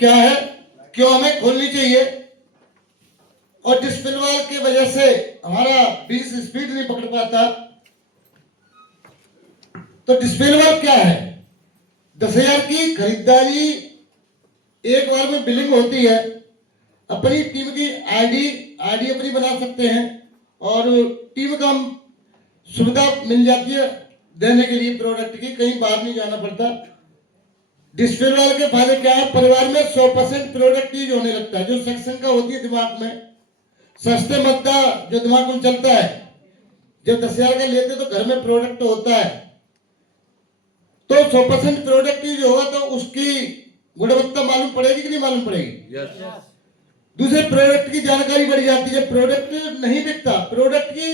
क्या है, क्यों हमें खोलनी चाहिए, और डिस्प्ले वॉल की वजह से हमारा 20 स्पीड नहीं पकड़ पाता। तो डिस्प्ले वॉल क्या है? 10,000 की खरीदारी एक बार में बिलिंग होती है। अपनी टीम की आईडी अपनी बना सकते हैं और टीम का सुविधा मिल जाती है देने के लिए प्रोडक्ट की, कहीं बाहर नहीं जाना पड़ता। डिस्प्ले वाले के फायदे क्या है? परिवार में 100% प्रोडक्ट यूज होने लगता है। जो सत्संग का होती है दिमाग में, सस्ते मद्दा जो दिमाग में चलता है, जब 10,000 का लेते तो घर में प्रोडक्ट होता है, तो 100% प्रोडक्ट यूज होगा तो उसकी गुणवत्ता मालूम पड़ेगी कि नहीं मालूम पड़ेगी? yes. दूसरे प्रोडक्ट की जानकारी बढ़ जाती है। प्रोडक्ट नहीं बिकता, प्रोडक्ट की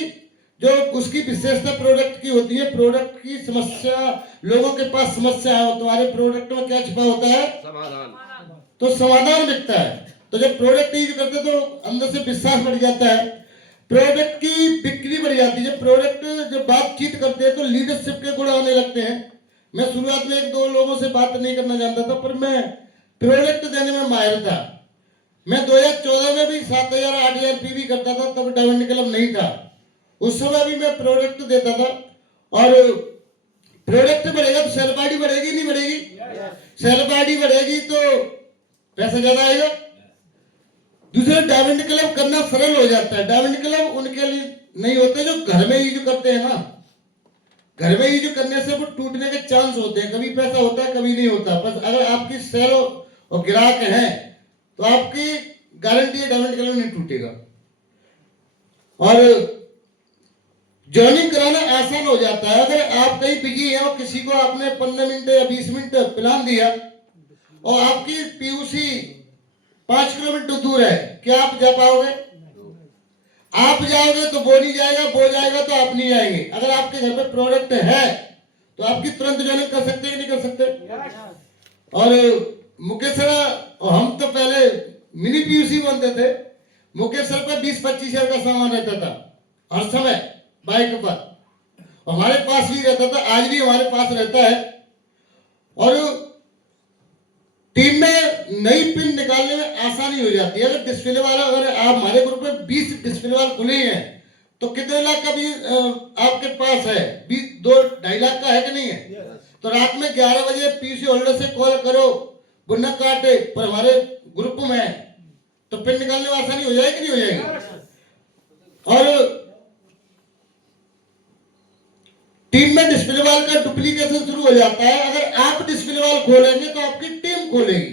जो उसकी विशेषता प्रोडक्ट की होती है, प्रोडक्ट की समस्या, लोगों के पास समस्या है, तुम्हारे प्रोडक्ट में क्या छिपा होता है? समाधान। तो समाधान बिकता है। तो जब प्रोडक्ट यूज करते तो अंदर से विश्वास बढ़ जाता है, प्रोडक्ट की बिक्री बढ़ जाती है। प्रोडक्ट जब बातचीत करते हैं तो लीडरशिप के गुण आने लगते हैं। मैं शुरुआत में 1-2 लोगों से बात नहीं करना जानता था, पर मैं प्रोडक्ट देने में माहिर था। मैं 2014 में भी 7,000-8,000 पीवी करता था, तब डायमंड क्लब नहीं था। उस समय भी मैं प्रोडक्ट देता था। और प्रोडक्ट बढ़ेगा तो सेल बॉडी बढ़ेगी नहीं बढ़ेगी? सेल बॉडी बढ़ेगी तो पैसा ज्यादा आएगा। दूसरा, डायमंड क्लब करना सरल हो जाता है। डायमंड क्लब उनके लिए नहीं होते जो घर में यूज करते हैं ना। घर में यूज करने से वो टूटने के चांस होते हैं, कभी पैसा होता है कभी नहीं होता। बस अगर आपकी सेल और ग्राहक है तो आपकी गारंटी है डायमंड क्लब नहीं टूटेगा। और ज्वाइनिंग कराना आसान हो जाता है। अगर आप कहीं बिजी हैं और किसी को आपने 15 मिनट या 20 मिनट प्लान दिया और आपकी पीयूसी 5 किलोमीटर दूर है, क्या आप जा पाओगे? आप जाओगे तो वो नहीं जाएगा, वो जाएगा तो आप नहीं आएंगे। अगर आपके घर पे प्रोडक्ट है तो आपकी तुरंत ज्वाइनिंग कर सकते हैं कि नहीं कर सकते? और मुकेश सर और हम तो पहले मिनी पीयूसी बनते थे। मुकेश सर पे 20-25 हजार का सामान रहता था हर समय बाइक पर, हमारे पास भी रहता था, आज भी हमारे पास रहता है। और टीम में नई पिन निकालने में आसानी हो जाती है। अगर डिस्प्ले वाला, अगर आप हमारे ग्रुप में 20 डिस्प्ले वाले खुले हैं तो कितने लाख का भी आपके पास है? 2-2.5 लाख का है कि नहीं है? तो रात में 11 बजे पीसी होल्डर से कॉल करो, गुन्ना काटे पर हमारे ग्रुप में, तो पिन निकालने में आसानी हो जाएगी नहीं हो जाएगी? और टीम में डिस्प्ले वाल का डुप्लीकेशन शुरू हो जाता है। अगर आप डिस्प्ले वाल खोलेंगे तो आपकी टीम खोलेगी,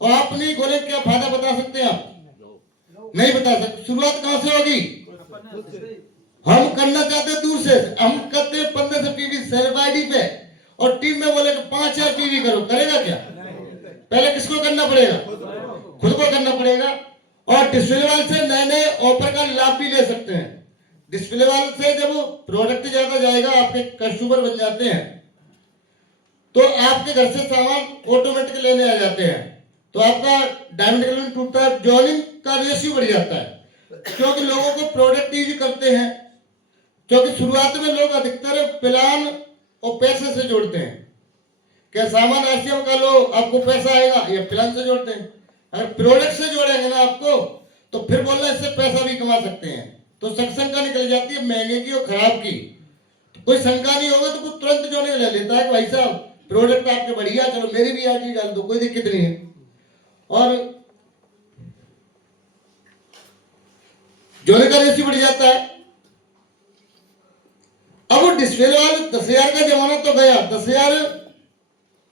और आप नहीं खोलेंगे, क्या फायदा बता सकते हैं आप? नहीं बता सकते। शुरुआत कहां से होगी? हम करना चाहते हैं दूर से, हम करते हैं 15 से पीवी सेल आईडी पे, और टीम में बोले 5,000 पीवी करो, करेगा क्या? पहले किसको करना पड़ेगा? खुद को करना पड़ेगा। और डिस्प्ले वाल से नए नए ऑफर का लाभ भी ले सकते हैं। डिस्प्ले वाल से जब प्रोडक्ट ज्यादा जाएगा, आपके कस्टमर बन जाते हैं, तो आपके घर से सामान ऑटोमेटिक लेने आ जाते हैं, तो आपका डायमंड क्लब टूटता है, ज्वाइनिंग का रेशियो बढ़ जाता है, क्योंकि लोगों को प्रोडक्ट यूज करते हैं। क्योंकि शुरुआत में लोग अधिकतर प्लान और पैसे से जोड़ते हैं, क्या सामान ऐसे का लो आपको पैसा आएगा, या प्लान से जोड़ते हैं। अगर प्रोडक्ट से जोड़ेंगे ना आपको, तो फिर बोलना इससे पैसा भी कमा सकते हैं। तो शंका निकल जाती है महंगे की और खराब की। कोई शंका नहीं होगा तो कोई तुरंत जोड़ने ले लेता है कि भाई साहब प्रोडक्ट आपके बढ़िया, चलो मेरी भी आईडी डाल दो, कोई दिक्कत नहीं है। और जोड़ने का रेशियो बढ़ जाता है। अब डिस्प्ले वाले 10,000 का जमाना तो गया, 10,000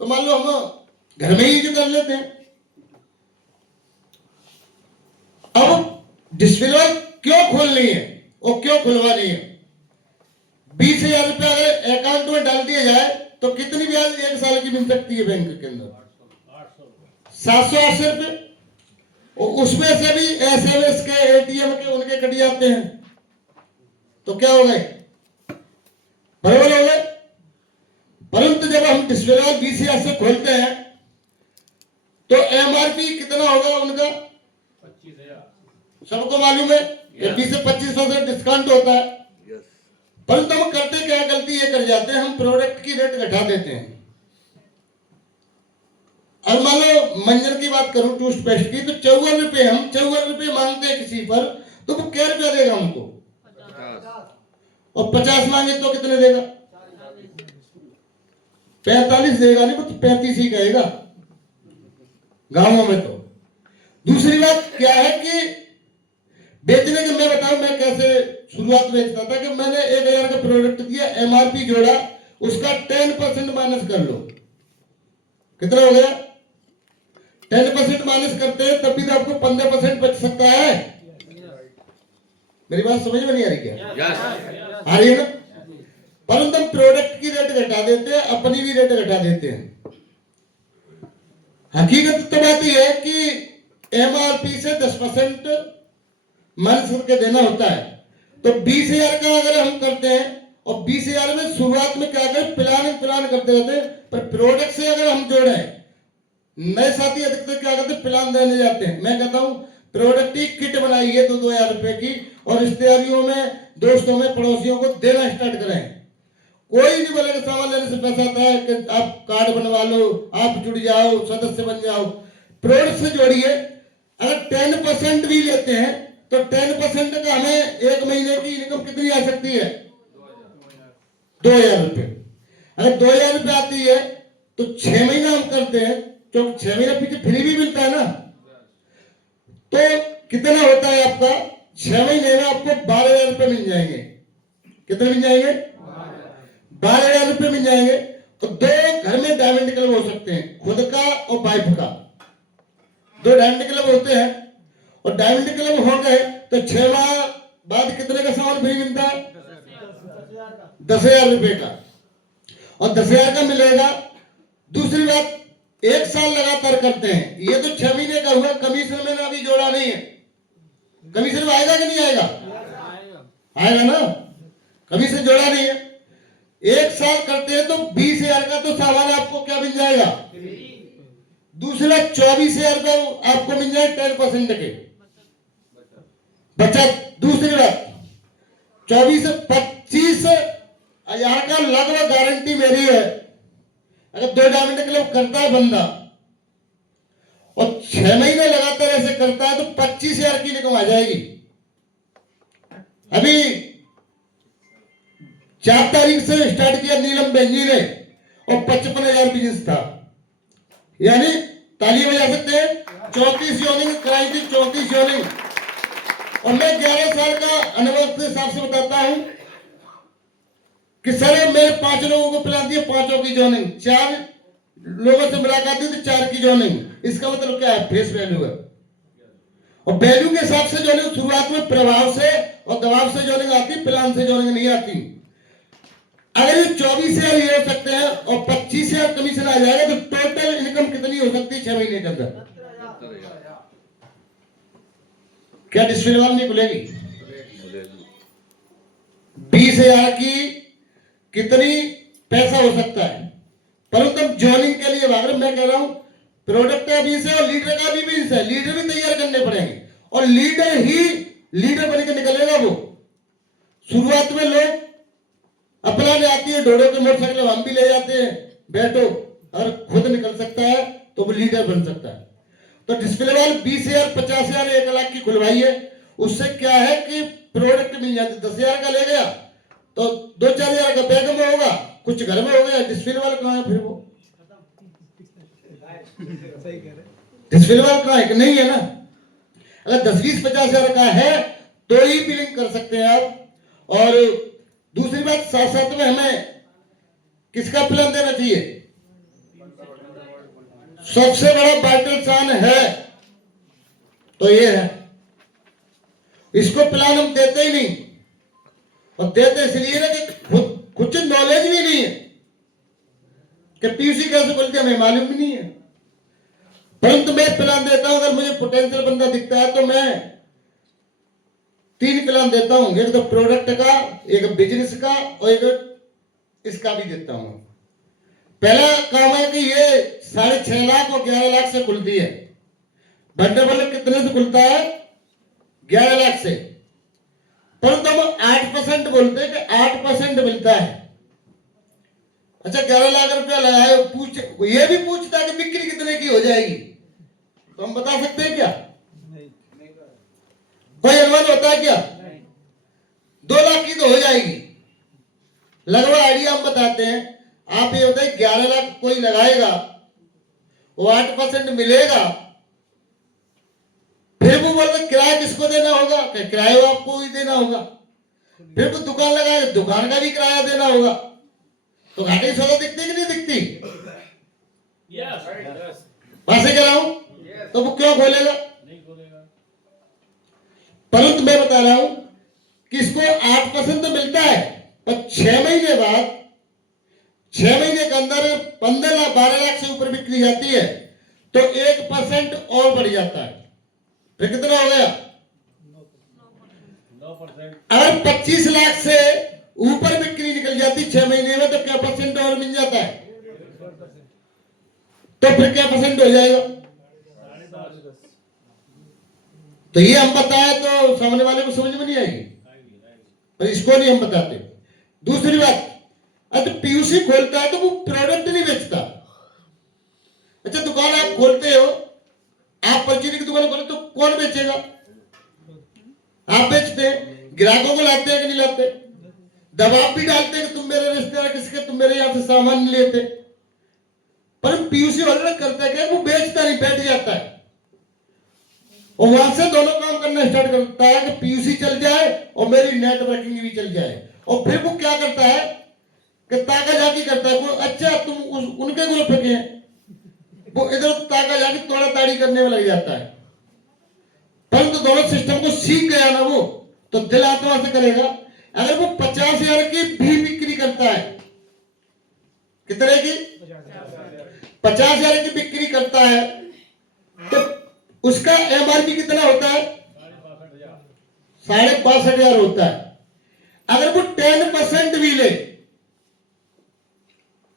तो मान लो हम घर में ही यूज कर लेते हैं। अब डिस्प्ले वाल क्यों खोलनी है और क्यों खुलवानी है? 20,000 रुपया अगर अकाउंट में डाल दिया जाए तो कितनी ब्याज 1 साल की मिल सकती है बैंक के अंदर? 700-800 रुपए। और उसमें से भी एसएमएस के, एटीएम के उनके कट जाते हैं, तो क्या हो गए? बराबर हो गए। परंतु जब हम डिस्प्ले वाल 20,000 से खोलते हैं तो एमआरपी कितना होगा उनका? 25,000। सबको मालूम है 20 से 25% डिस्काउंट होता है। परंतु हम करते क्या, गलती ये कर जाते हैं, हम प्रोडक्ट की रेट घटा देते हैं। और मान लो मंजन की बात करूं, टूस्ट पेस्ट की, तो 54 रुपए, हम 54 रुपए मांगते हैं किसी पर, तो वो क्या रुपया देगा हमको? और 50 मांगे तो कितने देगा? 45 देगा, नहीं वो तो 35 ही कहेगा गांवों में। तो दूसरी बात क्या है कि बेचने के, मैं बताऊं मैं कैसे शुरुआत में बेचता था कि मैंने 1000 का प्रोडक्ट दिया, एमआरपी जोड़ा, उसका 10% माइनस कर लो, कितना हो गया? 10% माइनस करते हैं तब भी तो आपको 15% बच सकता है। मेरी बात समझ में नहीं आ रही क्या? आ रही है ना? परंतु हम प्रोडक्ट की रेट घटा देते हैं, अपनी भी रेट घटा देते हैं। हकीकत तो बात यह है कि एमआरपी से 10% माइनस करके देना होता है। तो 20,000 का अगर हम करते हैं, और 20,000 में शुरुआत में क्या करें, प्लान करते रहते हैं, पर प्रोडक्ट से अगर हम जोड़े, नए साथी अधिकतर क्या करते हैं, प्लान देने जाते हैं। मैं कहता हूं प्रोडक्ट की किट बनाइए 2-2 हज़ार रुपए की, और रिश्तेदारियों में, दोस्तों में, पड़ोसियों को देना स्टार्ट करें। कोई नहीं बोलेगा सामान लेने से पैसा आता है कि आप कार्ड बनवा लो, आप जुड़ जाओ, सदस्य बन जाओ। प्रोडक्ट से जोड़िए। अगर 10% भी लेते हैं तो 10% का हमें एक महीने की इनकम कितनी आ सकती है? 2,000 रुपए। अगर 2,000 रुपए आती है तो 6 महीना हम करते हैं, क्योंकि 6 महीने पीछे फ्री भी मिलता है ना, तो कितना होता है आपका? 6 महीने में आपको 12,000 रुपए मिल जाएंगे। कितने मिल जाएंगे? 12,000 रुपए मिल जाएंगे। तो 2 घर में डायमंड क्लब हो सकते हैं, खुद का और वाइफ का। 2 डायमंड क्लब होते हैं, और डायमंड क्लब हो गए तो 6 माह बाद कितने का सामान फ्री मिलता है? 10,000 रुपए का। और 10,000 का मिलेगा। दूसरी बात, 1 साल लगातार करते हैं, ये तो 6 महीने का हुआ। कमीशन मैंने अभी जोड़ा नहीं है। कमीशन में आएगा कि नहीं आएगा? आएगा ना? कमीशन जोड़ा नहीं है। 1 साल करते हैं तो 20,000 का तो सामान आपको क्या मिल जाएगा? दूसरा 24,000 का आपको मिल जाए 10% के बचत। दूसरी बात, 24 से 25,000 का लगभग गारंटी मेरी है। अगर 2 डायमंड क्लब करता है बंदा और 6 महीने लगातार ऐसे करता है तो 25,000 की इनकम आ जाएगी। अभी 4 तारीख से स्टार्ट किया नीलम बेंजी ने, और 55,000 बिजनेस था। यानी ताली बजा सकते हैं। 34 जोनिंग कराई थी, 34 जोनिंग। और मैं 11 साल का अनुभव के हिसाब से बताता हूं कि सर मैंने 5 लोगों को पिला दिया, 5 की जोनिंग, 4 लोगों से मुलाकात हुई तो 4 की जोनिंग। इसका मतलब क्या है? फेस वैल्यू है। और वैल्यू के हिसाब से जोनिंग शुरुआत में प्रभाव से और दबाव से जोनिंग आती, प्लान से जोनिंग नहीं आती। अगर ये 24,000 ये हो सकते हैं और 25,000 कमीशन आ जाएगा तो टोटल इनकम कितनी हो सकती है 6 महीने के अंदर? क्या डिस्प्ले वाल नहीं खुलेगी? 20,000 की कितनी पैसा हो सकता है? परंतु जॉइनिंग के लिए भाग रहे, मैं कह रहा हूं प्रोडक्ट का 20 है और लीडर का भी 20 है। लीडर भी तैयार करने पड़ेंगे, और लीडर ही लीडर बनकर निकलेगा। वो शुरुआत में लोग अपना ले आती है, ढोड़ों के मोटरसाइकिल हम भी ले जाते हैं, बैठो, और खुद निकल सकता है तो वो लीडर बन सकता है। तो डिस्प्ले वाल 20,000, 50,000, 1 लाख की खुलवाइए। उससे क्या है कि प्रोडक्ट मिल जाते। 10,000 का ले गया तो 2-4 हज़ार का बैग में होगा, कुछ घर में हो गया। डिस्प्ले वाल कहाँ है फिर? वो डिस्प्ले वाल कहाँ है कि नहीं है ना? अगर 10, 20, 50,000 का है तो ही बिलिंग कर सकते हैं आप। और दूसरी बात, साथ साथ में हमें किसका प्लान देना चाहिए? सबसे बड़ा वाइटल साइन है तो ये है। इसको प्लान हम देते ही नहीं, और देते इसलिए ना कि कुछ नॉलेज भी नहीं है कि पीयूसी कैसे बोलते हमें मालूम भी नहीं है। परंतु मैं प्लान देता हूं। अगर मुझे पोटेंशियल बंदा दिखता है तो मैं 3 प्लान देता हूं, एक तो प्रोडक्ट का, एक बिजनेस का, और एक इसका भी देता हूं। पहला काम है कि ये 6.5 लाख और 11 लाख से खुलती है। बंडल कितने से खुलता है? 11 लाख से। परंतु हम 8% बोलते हैं कि 8% मिलता है। अच्छा 11 लाख रुपया लगाए, ये भी पूछता है कि बिक्री कितने की हो जाएगी, तो हम बता सकते हैं क्या? कोई अनुमान होता है क्या? 2 लाख की तो हो जाएगी लगभग, आइडिया हम बताते हैं। आप ये बताइए 11 लाख कोई लगाएगा, वो 8% मिलेगा, फिर वो बोलते किराया किसको देना होगा? किराया वो आपको ही देना होगा। फिर वो दुकान लगाएगा, दुकान का भी किराया देना होगा, तो घाटे की सौदा दिखती कि नहीं दिखती? यस यस वहां से कह रहा हूं, तो वो क्यों खोलेगा? नहीं खोलेगा। परंतु मैं बता रहा हूं कि इसको 8% तो मिलता है, पर 6 महीने बाद, 6 महीने के अंदर 15 लाख 12 लाख से ऊपर बिक्री जाती है तो 1% और बढ़ जाता है, फिर कितना हो गया? 9%। अगर 25 लाख से ऊपर बिक्री निकल जाती 6 महीने में, तो क्या परसेंट और मिल जाता है? तो फिर क्या परसेंट हो जाएगा? 10.5। तो ये हम बताएं तो सामने वाले को समझ में नहीं आएगी, पर इसको नहीं हम बताते। दूसरी बात, अगर पीयूसी खोलता है तो वो प्रोडक्ट नहीं बेचता। अच्छा दुकान आप खोलते हो, आप परचूनी की दुकान खोलते तो कौन बेचेगा? आप बेचते हैं, ग्राहकों को लाते हैं कि नहीं लाते? दबाव भी डालते हैं कि तुम मेरे रिश्तेदार किसके, तुम मेरे यहां से सामान नहीं लेते। पर पीयूसी वाला करता है क्या? वो बेचता नहीं, बैठ जाता है, और वहां से दोनों काम करना स्टार्ट करता है कि पीयूसी चल जाए और मेरी नेटवर्किंग भी चल जाए। और फिर वो क्या करता है कि ताका झाकी करता है। कोई अच्छा तुम उनके ग्रुप पे के हैं, वो इधर ताका झाकी तोड़ा ताड़ी करने में लग जाता है। परंतु दोनों सिस्टम को सीख गया ना वो, तो दिल आत्मा से करेगा। अगर वो 50,000 की भी बिक्री करता है, कितने की? 50,000 की बिक्री करता है, तो उसका एमआरपी कितना होता है? 65,500 होता है। अगर वो 10% भी ले,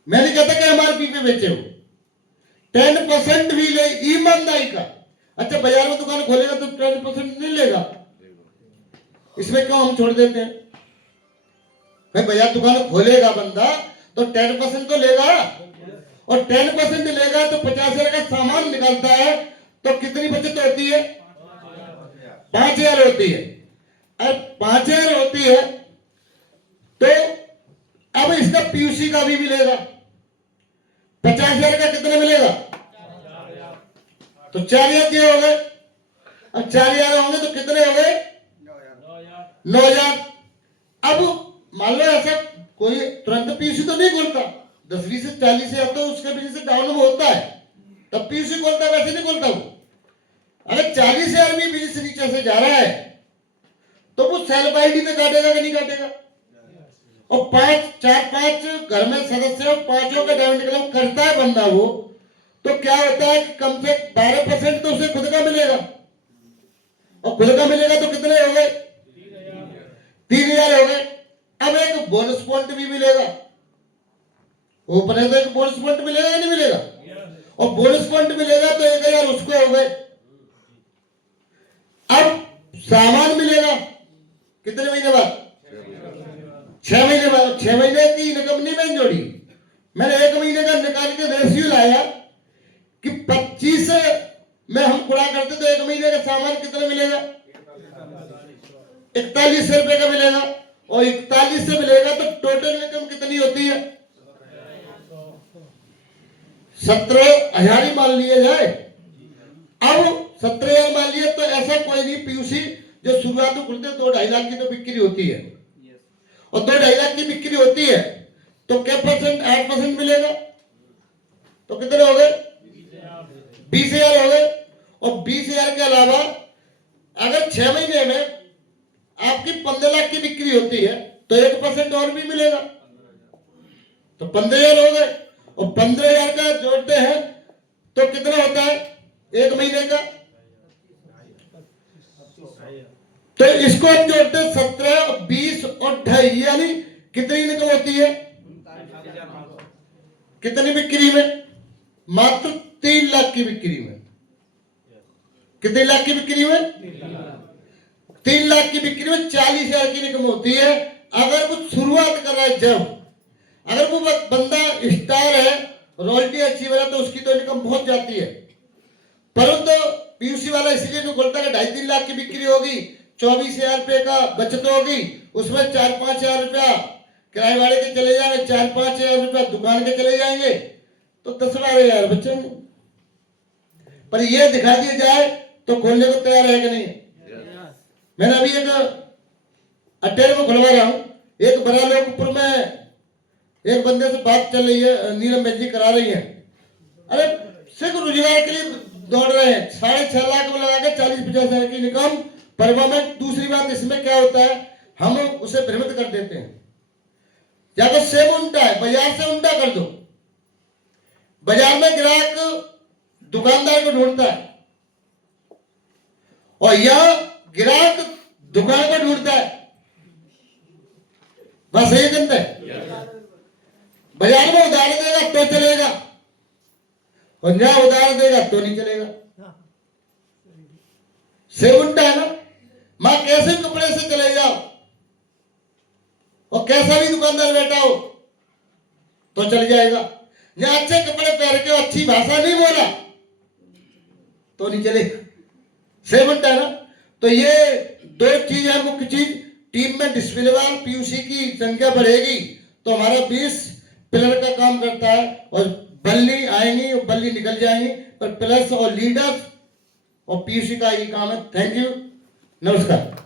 मैं नहीं कहता कि एमआरपी पे बेचे हो, 10% भी ले ईमानदारी का, अच्छा बाजार में दुकान खोलेगा तो 10% नहीं लेगा, इसमें क्यों हम छोड़ देते हैं? भाई बाजार दुकान खोलेगा बंदा तो 10% तो लेगा, और 10% लेगा तो 50,000 का सामान निकालता है, तो कितनी बचत होती है? 5,000 होती है। अब 5,000 होती है तो अब इसका पीयूसी का भी मिलेगा, 50,000 का कितना मिलेगा? तो 4,000 के हो गए। अब 4,000 होंगे तो कितने हो गए? 9,000। अब मान लो ऐसा कोई तुरंत पीयूसी तो नहीं खोलता, 10 से 40 से आता है, उसके बीच से डाउन में होता है तब पीयूसी खोलता है, वैसे नहीं खोलता वो। अगर 40,000 भी बीच से नीचे से जा रहा है तो वो सेल्फ आईडी पे काटेगा कि नहीं काटेगा? और 4-5 घर में सदस्य और 5 का डायमंड क्लब करता है बंदा वो, तो क्या होता है कि कम से 12% तो उसे खुद का मिलेगा, और खुद का मिलेगा तो कितने हो गए? 3,000 हो गए। अब एक बोनस पॉइंट भी मिलेगा, ऊपर है तो एक बोनस पॉइंट मिलेगा या नहीं मिलेगा? और बोनस पॉइंट मिलेगा तो 1,000 उसको हो गए। अब सामान मिलेगा कितने महीने बाद? 6 महीने बाद। 6 महीने की इनकम नहीं मैंने जोड़ी, मैंने 1 महीने का निकाल के रेशियो लाया कि 25 में हम गुणा करते तो 1 महीने का सामान कितना मिलेगा? 4100 रुपए का मिलेगा, और 41 से मिलेगा तो टोटल इनकम कितनी होती है? 17,000 ही मान लिया जाए। अब 17,000 मान लिया तो ऐसा कोई नहीं पीयूसी जो शुरुआत में खुलते 2-2.5 लाख की तो बिक्री होती है, और 2-2.5 लाख की बिक्री होती है तो क्या परसेंट? 8% मिलेगा, तो कितने हो गए? 20,000 हो गए। और 20,000 के अलावा अगर 6 महीने में आपकी 15 लाख की बिक्री होती है तो 1% और भी मिलेगा, तो 15,000 हो गए। और 15,000 का जोड़ते हैं तो कितना होता है 1 महीने का? तो इसको हम जोड़ते हैं 17, 20 और 2.5, यानी कितनी इनकम होती है? कितनी बिक्री में? मात्र 3 लाख की बिक्री में। कितने लाख की बिक्री में? 3 लाख की बिक्री में 40,000 की इनकम होती है। अगर वो शुरुआत कर रहा है जब, अगर वो बंदा स्टार है, रॉयल्टी अच्छी बना, तो उसकी तो इनकम बहुत जाती है। परंतु पीयूसी वाला इसलिए नहीं बोलता कि 2.5-3 लाख की बिक्री होगी, 24,000 रुपये का बचत होगी, उसमें 4-5 हजार रुपया किराए वाले के चले जाएंगे, 4-5 हजार रुपया दुकान के चले जाएंगे, तो 10-12 हजार बचेंगे। पर ये दिखा दिया जाए तो खोलने को तैयार है कि नहीं? मैंने अभी एक अटेर में खुलवा रहा हूं, एक बड़ा लोकपुर में एक बंदे से बात चल रही है, नीलम बहन जी करा रही है। अरे सिर्फ रोजगार के लिए दौड़ रहे हैं, 6.5 लाख में लगा के 40-50 हजार की इनकम परमानेंट। दूसरी बात इसमें क्या होता है, हम उसे भ्रमित कर देते हैं। या तो सेम उल्टा है, बाजार से उल्टा कर दो। बाजार में ग्राहक दुकानदार को ढूंढता है और यह ग्राहक दुकान को ढूंढता है। बस यही जनता है। बाजार में उधार देगा तो चलेगा, और जहां उधार देगा तो नहीं चलेगा। सेम उल्टा है ना। मां कैसे कपड़े से चले जाओ और कैसा भी दुकानदार बैठा हो तो चल जाएगा। जहां अच्छे कपड़े पहन के अच्छी भाषा नहीं बोला तो नहीं चलेगा। सेम उल्टा है ना। तो ये दो चीज है मुख्य चीज। टीम में डिस्प्ले वाल पीयूसी की संख्या बढ़ेगी तो हमारा 20 पिलर का काम करता है, और बल्ली आएंगी और बल्ली निकल जाएंगी, पर प्लस और लीडर्स और पीयूसी का ये काम है। थैंक यू, नमस्कार।